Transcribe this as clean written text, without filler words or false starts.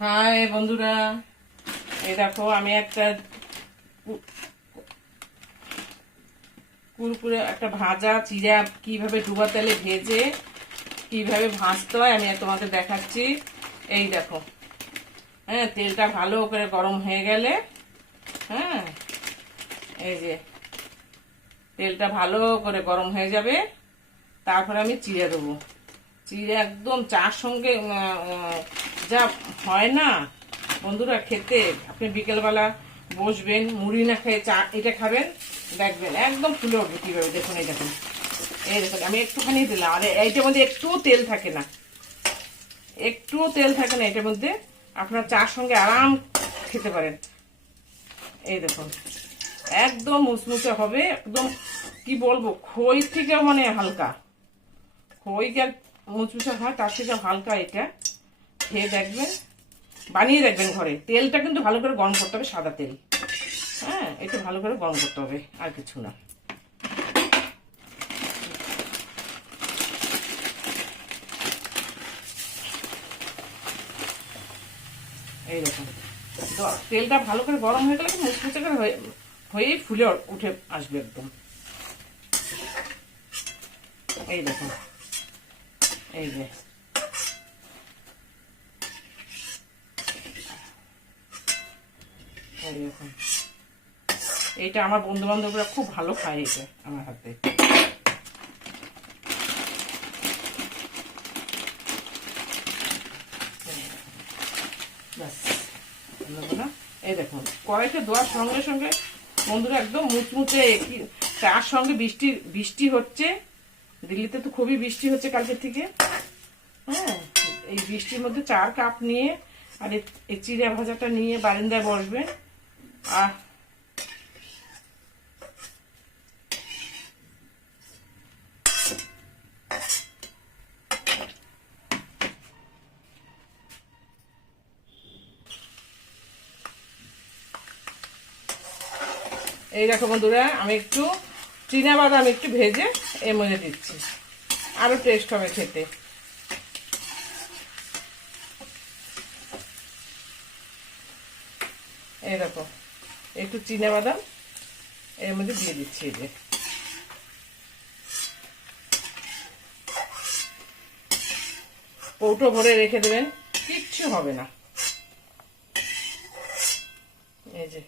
High বন্ধুরা, এই দেখো আমি একটা কুরকুরে একটা ভাজা চিড়া কিভাবে ডুবা তেলে ভেজে কিভাবে ভাজতে হয় আমি তোমাদের দেখাচ্ছি। এই দেখো, হ্যাঁ, তেলটা ভালো করে গরম হয়ে গেলে, হ্যাঁ, এই যে তেলটা ভালো করে গরম হয়ে যাবে, তারপরে আমি চিড়ে দেবো। চিড়ে একদম চার সঙ্গে যা হয় না বন্ধুরা খেতে, আপনি বিকেলবেলা বসবেন, মুড়ি না খেয়ে চা এটা খাবেন, দেখবেন একদম ফুলে উঠবে কীভাবে। দেখুন, এই দেখুন, এই দেখুন আমি একটুখানি দিলাম, আর এইটার মধ্যে একটুও তেল থাকে না, একটুও তেল থাকে না এটার মধ্যে। আপনার চার সঙ্গে আরাম খেতে পারেন। এই দেখুন একদম মুচমুচে হবে, একদম কি বলবো, খই থেকে মানে হালকা, খই আর মুচমুচে হয় তার থেকে হালকা। এটা খেয়ে দেখবেন, বানিয়ে দেখবেন ঘরে। তেলটা কিন্তু ভালো করে গরম করতে হবে, সাদা তেল, হ্যাঁ, একটু ভালো করে গরম করতে হবে, আর কিছু না। এইরকম তেলটা ভালো করে গরম হয়ে গেলে মুচমুচে করে হয়েই ফুলে উঠে আসবে একদম। এই দেখুন, এই যে এইরকম, এইটা আমার বন্ধু বান্ধবরা খুব ভালো খায়, এটা আমার হাতে। এই দেখুন কড়াইতে দেওয়ার সঙ্গে সঙ্গে বন্ধুরা একদম মুচমুচে, তার সঙ্গে বৃষ্টি হচ্ছে, দিল্লিতে তো খুবই বৃষ্টি হচ্ছে কালকের থেকে। হ্যাঁ, এই বৃষ্টির মধ্যে 4 কাপ নিয়ে আর এই চিড়া ভাজাটা নিয়ে বারান্দায় বসবেন। আহ, এই দেখো বন্ধুরা, আমি একটু বাদাম একটু ভেজে এর মধ্যে দিচ্ছি, আরো টেস্ট হবে খেতে। এই দেখো একটু বাদাম এর মধ্যে দিয়ে দিচ্ছি, এই যে কৌটো ভরে রেখে দেবেন, কিচ্ছু হবে না। এই যে